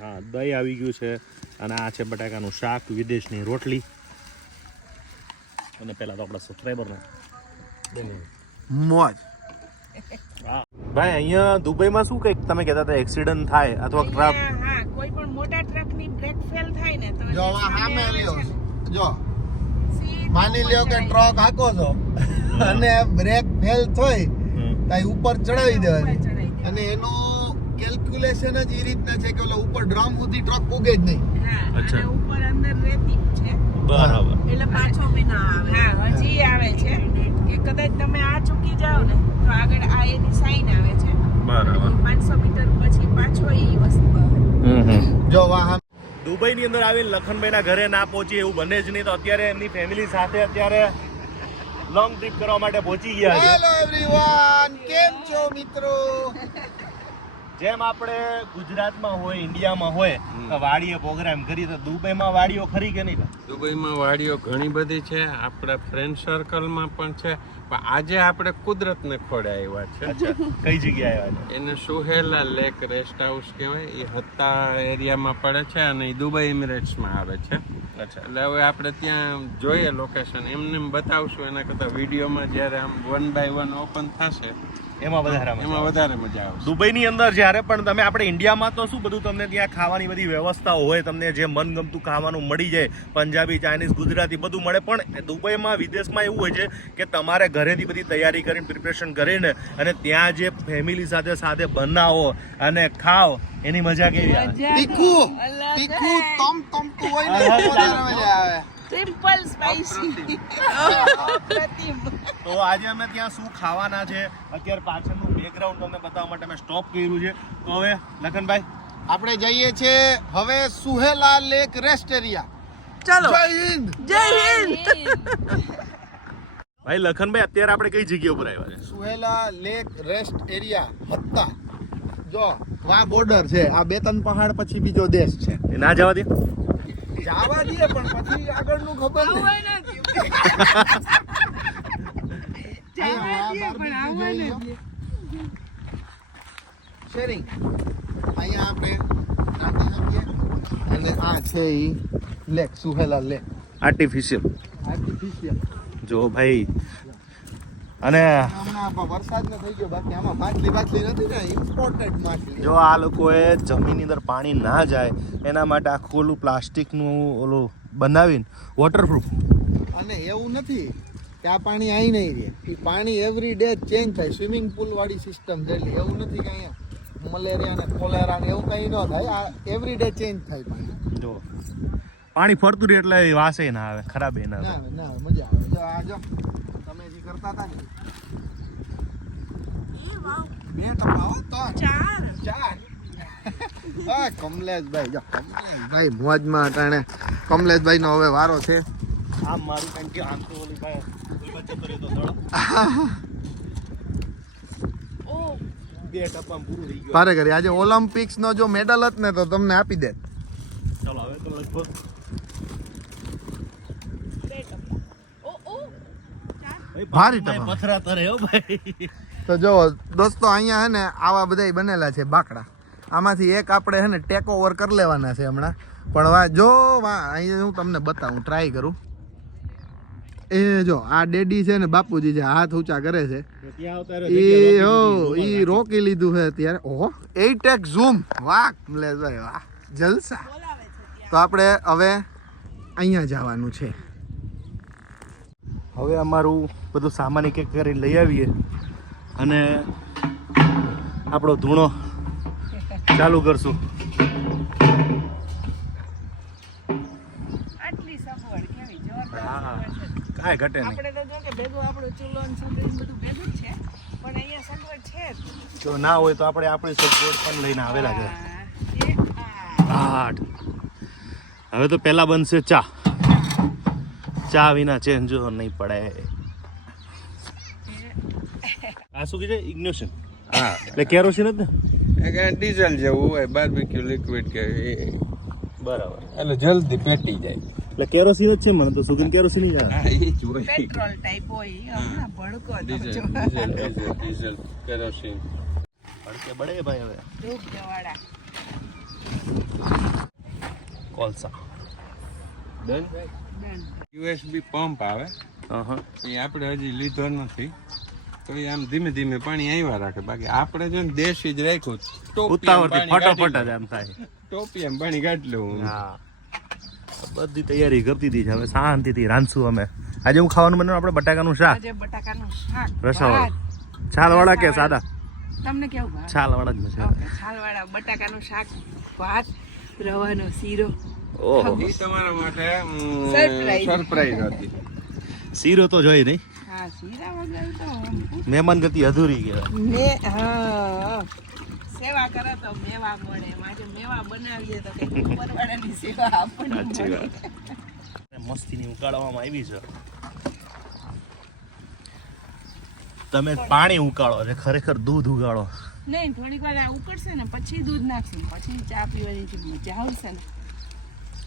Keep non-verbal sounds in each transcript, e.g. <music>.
હા દહીં આવી ગયું છે અને આ છે બટાકાનું શાક વિદેશની રોટલી. અને પહેલા તો આપણા સબસ્ક્રાઈબરને મોજ. ભાઈ અહીંયા દુબઈમાં શું કંઈક તમે કહેતા હતા એક્સિડન્ટ થાય અથવા ટ્રક હા કોઈ પણ મોટા ટ્રકની બ્રેક ફેલ થાય ને તો જો સામે આવે લ્યો જો. માની લ્યો કે ટ્રક હાકો છો. અને બ્રેક ફેલ થઈ હમ. તો ઉપર ચડાવી ઉપર ચડાવી દેવાની. અને એનું કેલ્ક્યુલેશન જ એ રીતના છે કે ઓલા ઉપર ડ્રમ સુધી ટ્રક પૂગે જ નહીં. હા. અને ઉપર અંદર રેતી છે. બરાબર. એટલે પાછો બી ના આવે. હા હજી આવે છે. કે કદાચ તમે આ ચૂકી જાઓ ને તો આગળ આ એની સાઈન આવે છે. બરાબર. પાંચસો મીટર પછી પાછો એ વસ્તુ આવે. જો વાહ દુબઈની અંદર આવીને લખનભાઈના ઘરે ના પહોંચી એવું બને જ નહીં તો અત્યારે એમની ફેમિલી સાથે અત્યારે લોંગ ટ્રીપ કરવા માટે પહોંચી ગયા હેલો એવરીવન કેમ છો મિત્રો? જેમ આપણે ગુજરાતમાં હોય ઇન્ડિયામાં હોય તો વાડીએ પ્રોગ્રામ કરીએ તો દુબઈમાં વાડીઓ ખરી કે નહીં? દુબઈમાં વાડીઓ ઘણી બધી છે આપણા ફ્રેન્ડ સર્કલમાં પણ છે પણ આજે આપણે કુદરતને ખોડે આવ્યા છે. કઈ જગ્યાએ આવ્યા એને સુહેલા લેક રેસ્ટ હાઉસ કહેવાય એ હત્તા એરિયામાં પડે છે અને એ દુબઈ એમિરેટ્સમાં આવે છે. છે અચ્છા. એટલે હવે આપણે ત્યાં જોઈએ લોકેશન એમને એમ બતાવશું એના કરતાં વિડીયોમાં જ્યારે આમ વન બાય વન ઓપન થશે એમાં વધારે એમાં વધારે મજા આવશે દુબઈની અંદર જ્યારે પણ તમે આપણે ઇન્ડિયામાં તો શું બધું તમને ત્યાં ખાવાની બધી વ્યવસ્થા હોય તમને જે મનગમતું ખાવાનું મળી જાય પંજાબી ચાઇનીઝ ગુજરાતી બધું મળે પણ દુબઈમાં વિદેશમાં એવું હોય છે કે તમારે ઘરેથી બધી તૈયારી કરીને પ્રિપરેશન કરીને અને ત્યાં જે ફેમિલી સાથે સાથે બનાવો અને ખાઓ એની મજા કેવી આવે? તીખું તીખું તમ તમ હોય ને મજા આવે. સિમ્પલ સ્પાઈસી અપ્રતિમ તો આજે અમે ત્યાં શું ખાવાના છે? અત્યારે પાછળનું બેકગ્રાઉન્ડ તમને બતાવવા માટે મેં સ્ટોપ કર્યું છે. તો હવે લખનભાઈ આપણે જઈએ છે હવે સુહેલા લેક રેસ્ટ એરિયા ચલો. જય હિન્દ! જય હિન્દ! ભાઈ લખનભાઈ અત્યારે આપણે કઈ જગ્યા ઉપર આવ્યા છે? Suhaila lake rest area Hatta. જો વા બોર્ડર છે. આ બે ત્રણ પહાડ પછી બીજો દેશ છે. ના જવા દે. જાવા દઈએ પણ પછી આગળનું ખબર નહીં. શેરિંગ અહીંયા આપણે અને આ છે ઈ lake Suhaila lake. Artificial artificial જો ભાઈ અને જો આ લોકોએ જમીનની અંદર પાણી ના જાય એના માટે આખું ઓલું પ્લાસ્ટિકનું ઓલું બનાવીને વોટરપ્રૂફ અને એવું નથી કે આ પાણી આવી નહીં રહે. એ પાણી એવરી ડે ચેન્જ થાય. સ્વિમિંગ પુલ વાળી સિસ્ટમ જેટલી એવું નથી કે અહીંયા મલેરિયા ને કોલેરા ને એવું કંઈ ન થાય. આ એવરી ડે ચેન્જ થાય પાણી. જો. પાણી ફરતું રહે એટલે વાસે ના આવે ખરાબ ના આવે ના મજા આવે. જો આ જે. કરતા હતા ને. બે ટપા તો ચાર. ચાર? હા કમલેશભાઈ જો કમલેશભાઈ મોજમાં અટાણે. કમલેશભાઈ નો હવે વારો છે. આમ મારું કારણ કે આમ તો ઓલી ભાઈ જતો રહેતો દડો. બે ટપામાં પૂરું થઈ ગયું. પારે કરી. આજે ઓલિમ્પિક્સ નો જો મેડલ હત ને તો તમને આપી દે. ચલો હવે તો લગભગ બે ટપા ઓ ઓ ભાઈ ભારી ટપા. પથરા તરે હો ભાઈ. તો જો દોસ્તો અહીંયા હે ને આવા બધા બનેલા છે બાકડા. આમાંથી એક આપણે હે ને ટેક ઓવર કરી લેવાના છે હમણાં. પણ વા જો વા અહીંયા હું તમને બતાવું ટ્રાય કરું. એ જો આ ડેડી છે ને બાપુજી છે હાથ ઊંચા કરે છે. ત્યાં આવતા રહ્યો, ઈ જગ્યા હો એ ઈ રોકી લીધું છે અત્યારે. ઓહો એટ એક ઝૂમ વાહ ભાઈ વાહ જલસા. તો આપણે હવે અહીંયા જવાનું છે. હવે અમારું બધું સામાન એક એક કરીને લઈ આવીએ. અને આપણો ધૂણો ચાલુ કરશું. કાંઈ ઘટે નહીં. આપણે તો જો કે ભેગું આપણું ચૂલો ને સગડી બધું ભેગું જ છે પણ અહીંયા સગવડ છે જો. ના હોય તો આપણે આપણી સગવડ પણ લઈને આવેલા છે. આઠ. હવે તો પહેલા બનશે ચા. ચા વિના ચેન્જ જો નહીં પડે. આ શું કીધે ઇગ્નોશન હા. એટલે કેરોસીન જ ને? ડીઝલ જેવું હોય બાર્બીક્યુ લિક્વિડ કે એ. બરાબર. એટલે જલ્દી પેટી જાય. એટલે કેરોસીન જ છે મને તો સુગંધ કેરોસીન જ આવે. એ પેટ્રોલ ટાઈપ હોય હમણાં ભડકો ડીઝલ. Diesel diesel kerosene. ભડકે બળે ભાઈ હવે. ધૂપ જવાડા કોલસા. ડન? યુએસબી પંપ આવે. હા. એ આપણે હજી લીધો નથી. તો આમ ધીમે ધીમે પાણી આવ્યા રાખે. બાકી આપણે જો ને દેશી જ રાખ્યું. ટોપી ઉતાવળથી ફટાફટ જ આમ થાય. ટોપી એમ પાણી કાઢી લેવું હા. બધી તૈયારી કરતી હતી હવે શાંતિથી રાંધશું અમે. આજે હું ખાવાનું બનાવું? આપણે બટાકાનું શાક. આજે બટાકાનું શાક રસાવાળું. છાલવાળા કે સાદા? તમને કેવું ભાવે છાલવાળા જ મજા છાલવાળા બટાકાનું શાક ભાત રવાનો શીરો. ઓહો. એ તમારા માટે. સરપ્રાઈઝ હતી. શીરો તો જોઈ નહીં. મહેમાન ગતિ અધૂરી કહેવાય હા સેવા કરે તો મેવા મળે. મારે મેવા બનાવીએ તો કઈ ઉપરવાળાની સેવા આપણને સાચી વાત. મસ્તીની ઉકાળવામાં આવી છે. તમે પાણી ઉકાળો અને ખરેખર દૂધ ઉગાળો નહીં થોડીક વાર આ ઉકળશે ને પછી દૂધ નાખશું. પછી ચા પીવાની મજા આવશે ને.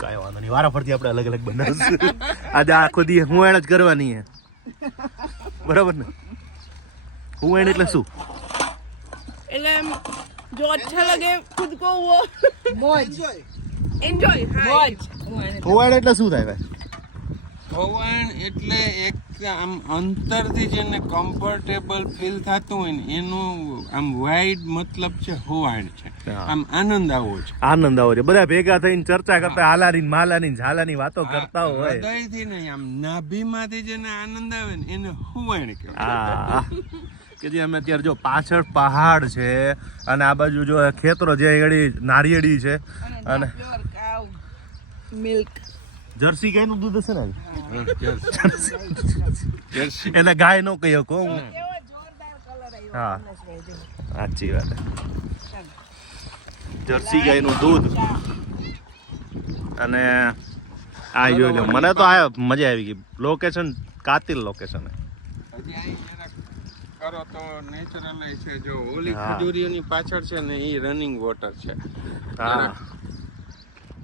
કાંઈ વાંધો નહીં. વારા ફરતી આપણે અલગ અલગ બનાવશું. આજે આખો દી હું એને જ કરવાની હે. <laughs> બરાબર ને? હું એને એટલે શું? એટલે એમ જો અચ્છા લગે ખુદ કો વો મોજ. એન્જોય મોજ. હું એટલે શું થાય ભાઈ? ભગવાન એટલે એક આમ અંતરથી જેને કમ્ફર્ટેબલ ફીલ થતું હોય ને એનું આમ વાઇડ મતલબ છે હોવાડ છે. આમ આનંદ આવો છે. આનંદ આવો છે. બધા ભેગા થઈને ચર્ચા કરતા હાલાની માલાની ઝાલાની વાતો કરતા હોય. હૃદયથી નહીં આમ નાભીમાંથી જેને આનંદ આવે ને એને હોવાણ કહેવાય. આ કે જે અમે અત્યારે જો પાછળ પહાડ છે અને આ બાજુ જો ખેતરો જે એડી નારિયેળી છે અને મિલ્ક. જર્સી ગાયનું દૂધ હશે ને જર્સી. એને ગાય નો કહી શકો હું. કેવો જોરદાર કલર આવ્યો હા. સાચી વાત. જર્સી ગાયનું દૂધ. અને આ જોઈ લો. મને તો આ મજા આવી ગઈ. લોકેશન કાતિલ લોકેશન કરો તો નેચરલ છે. જો ઓલી ખજૂરીઓની પાછળ છે ને એ રનિંગ વોટર છે. હા.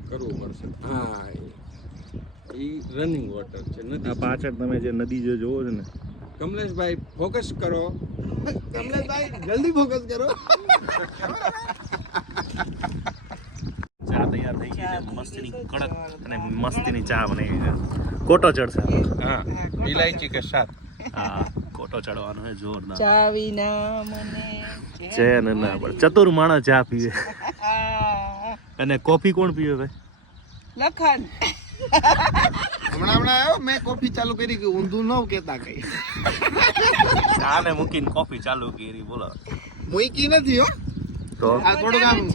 કરવું પડશે. હા એ રનિંગ વોટર છે આ નદી પાછળ તમે જે નદી જે જોવો છો ને. કમલેશભાઈ ફોકસ કરો. જલ્દી ફોકસ કરો. ચા તૈયાર થઈ ગઈ છે. મસ્તીની કડક અને મસ્તીની ચા બનાવી છે. કોટો ચડશે હા ઇલાયચી કે હા કોટો ચડવાનો છે જોરદાર. ચા વિના મને છે ને ના પડે. ચતુર માણસ ચા પીવે. અને કોફી કોણ પીવે ભાઈ? લખન. હમણાં હમણાં આવ્યો મેં કોફી ચાલુ કરી કે ઊંધું ન કેતા કઈ. ચા મૂકીને કોફી ચાલુ કરી બોલો. મૂકી નથી હો. તો? આ થોડું કામ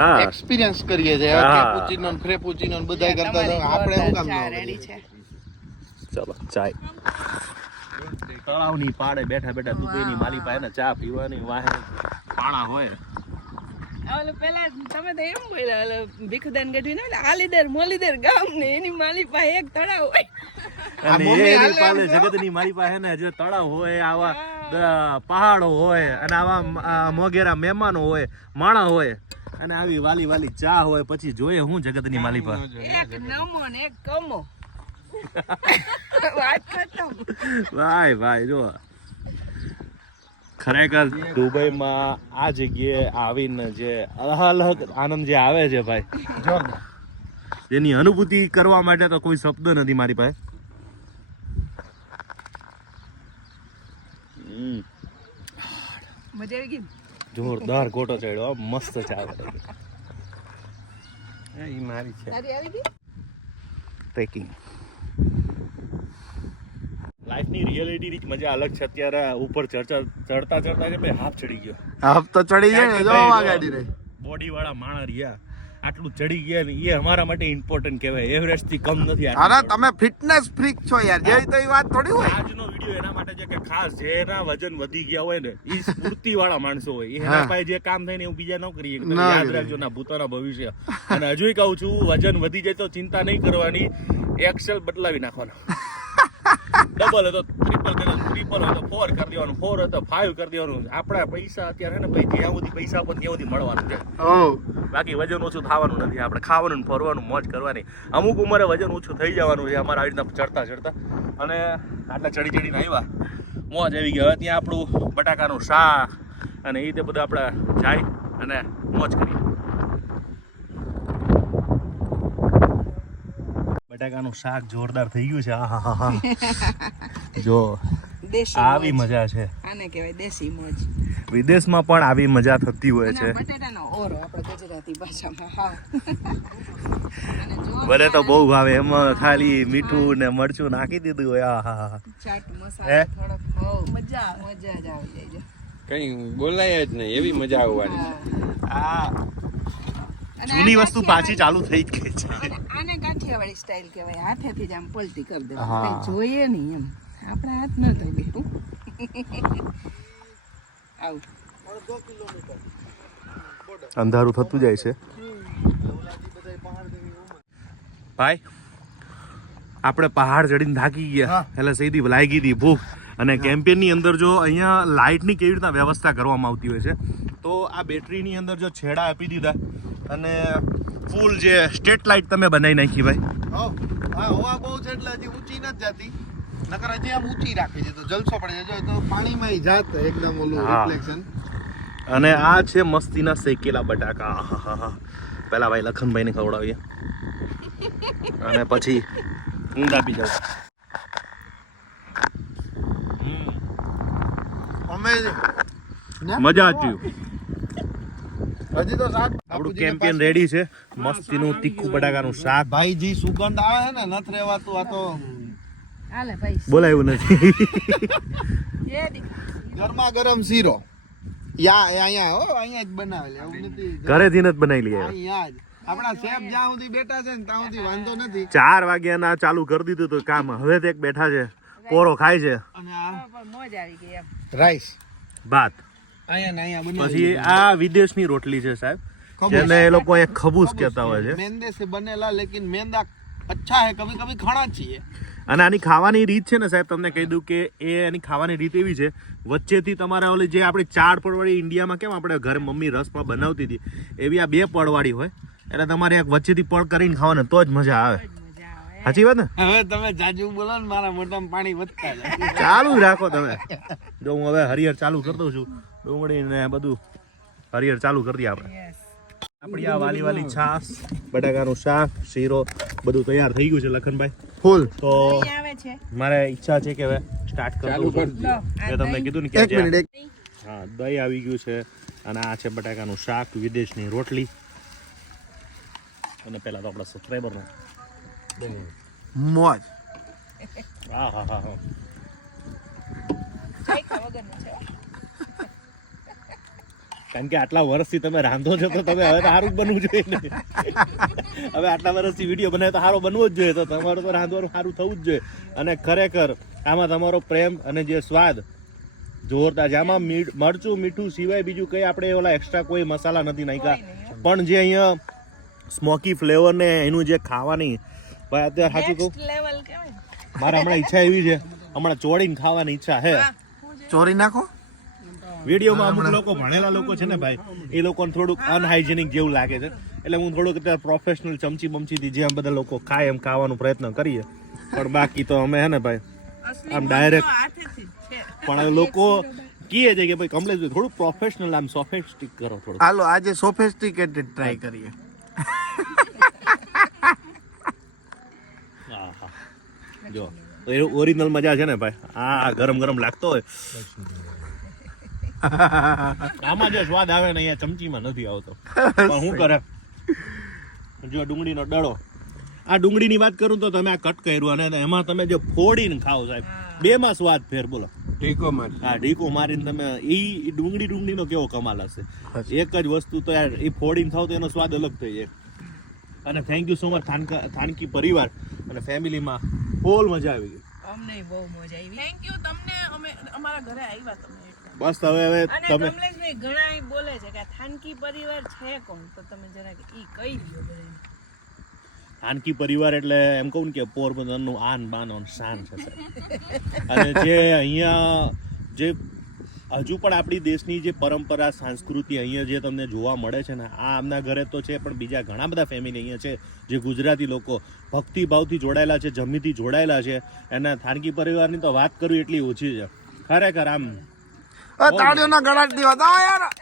હા. એક્સપિરિયન્સ કરીએ છે કેપુચિનો ફ્રેપુચિનો બધાય કરતા તો આપણે શું કામ ના રેડી છે. ચલો ચાય. તળાવની પાડે બેઠા બેઠા દુબઈની માલી પાસે ચા પીવાની વાહે. પાણા હોય. ઓલે પેલા તમે તો એમ બોલ્યા ઓલે ભીખુદાન ગઢવી ને આ લીડર મોલીદર ગામ ને એની માલી પાસે એક તળાવ હોય. એની મારી પાસે ને જે તળાવ હોય આવા પહાડો હોય અને આવા મોગેરા મહેમાનો હોય માણા હોય અને આવી વાલી વાલી ચા હોય પછી જોઈએ હું જગતની માલી પાસે. એક નમો ને એક કમો. <laughs> વાત ભાઈ ભાઈ જો ખરેખર દુબઈમાં આ જગ્યાએ આવીને જે અલગ આનંદ જે આવે છે ભાઈ. જેની અનુભૂતિ કરવા માટે તો કોઈ શબ્દ નથી મારી પાસે. હમ, મજા આવી ગઈ જોરદાર ગોટો ચડ્યો મસ્ત ચા એ મારી છે ટ્રેકિંગ લાઈફની રિયાલિટી ની મજા અલગ છે. અત્યારે ઉપર ચડતા ચડતા ચડતા કે ભાઈ હાફ ચડી ગયો. હાફ તો ચડી ને જો આ ગાડી રહી બોડી વાળા માણા રહ્યા. આટલું ચડી ગયા ને એ અમારા માટે ઇમ્પોર્ટન્ટ કહેવાય. એવરેસ્ટથી કમ નથી અરે તમે ફિટનેસ ફ્રીક છો યાર જે તો વાત થોડી હોય. આજનો વીડિયો એના માટે છે કે ખાસ જેના વજન વધી ગયા હોય ને એ સ્ફૂર્તિ વાળા માણસો હોય. એના પાસે જે કામ થાય ને એવું બીજા ન કરીએ. યાદ રાખજો ના ભૂતોના ભવિષ્ય. અને હજુય કહું છું વજન વધી જાય તો ચિંતા નહીં કરવાની. એક્સેલ બદલાવી નાખવાનો. ડબલ હતો ટ્રિપલ કર્યો ટ્રિપલ હતો ફોર કરી દેવાનું ફોર હતો ફાઈવ કરી દેવાનું. આપણા પૈસા અત્યારે ને ભાઈ જ્યાં સુધી પૈસા પણ ત્યાં સુધી મળવાનું છે. બાકી વજન ઓછું થવાનું નથી આપણે ખાવાનું ફરવાનું મોજ કરવાની. અમુક ઉંમરે વજન ઓછું થઈ જવાનું છે અમારે આવી રીતના ચડતા ચડતા. અને આટલા ચડી ચડીને આવ્યા. મોજ આવી ગઈ. હવે ત્યાં આપણું બટાકાનું શાક અને એ રીતે બધું આપણે જાય અને મોજ કરીએ. બટાકાનું શાક જોરદાર થઈ ગયું છે. આહા હા હા. <laughs> જો આવી મજા. છે. આને કહેવાય દેશી મોજ. વિદેશમાં પણ આવી મજા થતી હોય છે. બટેટાનો ઓરો આપણે ગુજરાતી ભાષામાં હા. ભલે તો બહુ ભાવે. એમાં ખાલી મીઠું ને મરચું નાખી દીધું હોય. આહા હા ચાટ મસાલો થોડોક મજા મજા જ આવી જાય કઈ બોલાય જ નહીં. એવી મજા આવવાની. હા. આ જૂની વસ્તુ પાછી ચાલુ થઈ જ ગઈ છે. કાઠિયાવાડી સ્ટાઇલ કહેવાય. હાથેથી જ આમ પલટી કરી દે જોઈએ નહીં એમ. આપણા હાથ ન થઈ બેઠું. આવું. અંધારું થતું જાય છે. ભાઈ આપણે પહાડ ચડીને થાકી ગયા. હા. એટલે સીધી લાગી હતી ભૂખ. અને કેમ્પેનની અંદર જો અહીંયા લાઇટની કેવી રીતના વ્યવસ્થા કરવામાં આવતી હોય છે. તો આ બેટરીની અંદર જો છેડા આપી દીધા. અને ફૂલ જે સ્ટ્રેટ લાઇટ તમે બનાવી નાખી ભાઈ. હો હા હવા બહુ છે એટલે હજી ઊંચી નથી જતી. નકર હજી આમ ઊંચી રાખી છે તો જલસો પડે છે. જો તો પાણીમાં જાત એકદમ ઓલું હા. રિફ્લેક્શન અને આ છે મસ્તીના શેકેલા બટાકા. હા પહેલા ભાઈ લખનભાઈને ખવડાવીએ. અને પછી ઊંડા દાબી જાઉં. મજા હતી હજી તો શાક આપણું કેમ્પિયન રેડી છે. મસ્તીનું તીખું બટાકાનું શાક. ભાઈ જી સુગંધ આવે છે ને નથી રહેવાતું આ તો હાલે ભાઈ. બોલાયું નથી. ગરમા ગરમ શીરો. યા અહીંયા હો અહીંયા જ બનાવેલ એવું નથી. ઘરેથી જ બનાવી લઈએ અહીંયા જ. આપણા શેફ જ્યાં સુધી બેઠા છે ને ત્યાં સુધી વાંધો નથી. ચાર વાગ્યાના ચાલુ કરી દીધું તો કામ. હવે તે બેઠા છે. પોરો ખાય છે. અને મોજ આવી ગઈ રાઈસ. ભાત. ને પછી આ વિદેશની રોટલી છે સાહેબ જેને એ લોકો એક ખબૂસ કહેતા હોય છે. મેંદે સે બનેલા લેકિન મેંદા અચ્છા હે કભી કભી ખાના છીએ. અને આની ખાવાની રીત છે ને સાહેબ તમને કહી દઉં કે એ એની ખાવાની રીત એવી છે વચ્ચેથી તમારા ઓલી જે આપણી ચાર પડવાળી ઇન્ડિયામાં કેમ આપણે ઘર મમ્મી રસમાં બનાવતી હતી એવી આ બે પડવાળી હોય એટલે તમારે એક વચ્ચેથી પડ કરીને ખાવાને તો જ મજા આવે. સાચી વાત ને? હવે તમે જાજુ બોલો ને મારા મોઢામાં પાણી વધતા જાય. ચાલુ જ રાખો તમે. જો હું હવે હરિહર ચાલુ કરી દઉં છું. ડુંગળી ને બધું હરિહર ચાલુ કરી દઈએ આપણે. આપણી આ વાલી વાલી છાશ બટાકાનું શાક શીરો બધું તૈયાર થઈ ગયું છે લખનભાઈ. ફૂલ. તો મારે ઈચ્છા છે કે હવે સ્ટાર્ટ કરું મેં તમને કીધું ને કે હા દહીં આવી ગયું છે અને આ છે બટાકાનું શાક વિદેશની રોટલી. અને પહેલાં તો આપણા સબસ્ક્રાઈબરનો મોજ. હા હા હા. કારણ કે આટલા વર્ષથી તમે રાંધો છો તો તમે હવે તો સારું જ બનવું જોઈએ ને. હવે આટલા વર્ષથી વીડિયો બનાવે તો સારો બનવો જ જોઈએ. તો તમારું તો રાંધવાનું સારું થવું જ જોઈએ. અને ખરેખર આમાં તમારો પ્રેમ અને જે સ્વાદ જોરદાર છે. આમાં મીઠ મરચું મીઠું સિવાય બીજું કંઈ આપણે ઓલા એક્સ્ટ્રા કોઈ મસાલા નથી નાખ્યા. પણ જે અહીંયા સ્મોકી ફ્લેવર ને એનું જે ખાવાની ભાઈ અત્યારે સાચું કહું. મારે હમણાં ઈચ્છા એવી છે હમણાં ચોળીને ખાવાની ઈચ્છા હે છે? ચોરી નાખો? વિડીયોમાં અમુક લોકો ભણેલા લોકો છે ને ભાઈ એ લોકોને થોડુંક અનહાઇજેનિક જેવું લાગે છે. એટલે હું થોડુંક અત્યારે પ્રોફેશનલ ચમચી બમચીથી જે બધા લોકો ખાય એમ ખાવાનો પ્રયત્ન કરીએ. પણ બાકી તો અમે હે ને ભાઈ આમ છે. પણ લોકો કહે છે કે ભાઈ કમલેશ થોડું પ્રોફેશનલ આમ સોફેસ્ટિક કરો થોડું હાલો આજે સોફેસ્ટિકેટેડ ટ્રાય કરીએ. જો એ ઓરિજિનલ મજા છે ને ભાઈ. આ ગરમ ગરમ લાગતો હોય. આમાં જે સ્વાદ આવે ને અહીંયા ચમચીમાં નથી આવતો. પણ શું કરે? જો ડુંગળીનો ડળો. આ ડુંગળીની વાત કરું તો તમે આ કટ કર્યું અને એમાં તમે જે ફોડીને ખાઓ સાહેબ. બેમાં સ્વાદ ફેર બોલો. ઢીકો મારી. હા ઢીકો મારીને તમે એ ડુંગળી ડુંગળીનો કેવો કમાલ હશે? એક જ વસ્તુ તો યાર એ ફોડીને ખાવ તો એનો સ્વાદ અલગ થઈ જાય. અને થેન્ક યુ સો મચ થાનકા થાનકી પરિવાર. અને ફેમિલીમાં ફૂલ મજા આવી ગઈ. અમને બહુ મજા આવી. થેન્ક યુ તમને અમે અમારા ઘરે આવ્યા તમે બસ હવે હવે તમે કમલેશભાઈ ઘણા બોલે છે કે થાનકી પરિવાર છે કોણ? તો તમે જરાક ઈ કહી દો. થાનકી પરિવાર એટલે એમ કહું ને કે પોરબંદરનું આન બાન ઓન શાન છે સાહેબ. અને જે અહીંયા જે હજુ પણ આપણી દેશની જે પરંપરા, સંસ્કૃતિ અહીંયા જે તમને જોવા મળે છે ને, આ આમના ઘરે તો છે, પણ બીજા ઘણા બધા ફેમિલી અહીંયા છે, જે ગુજરાતી લોકો ભક્તિભાવથી જોડાયેલા છે જમીથી જોડાયેલા છે. એના થાનગી પરિવારની તો વાત કરવી એટલી ઓછી છે. ખરેખર આમ તાળીઓના ગળાટ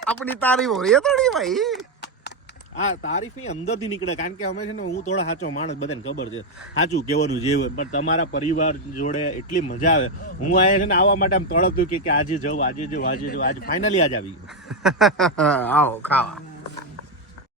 આપણી તારી ભાઈ. આ તારીફની અંદરથી નીકળે. કારણ કે અમે છે ને, હું થોડો સાચો માણસ, બધાને ખબર છે. સાચું કહેવાનું જે હોય. પણ તમારા પરિવાર જોડે એટલી મજા આવે. હું આ છે ને, આવવા માટે આમ કે કે આજે જવું આજે જવું આજે જવું. આજે ફાઇનલી આજે આવી ગયો. <laughs> આવો, ખાવા.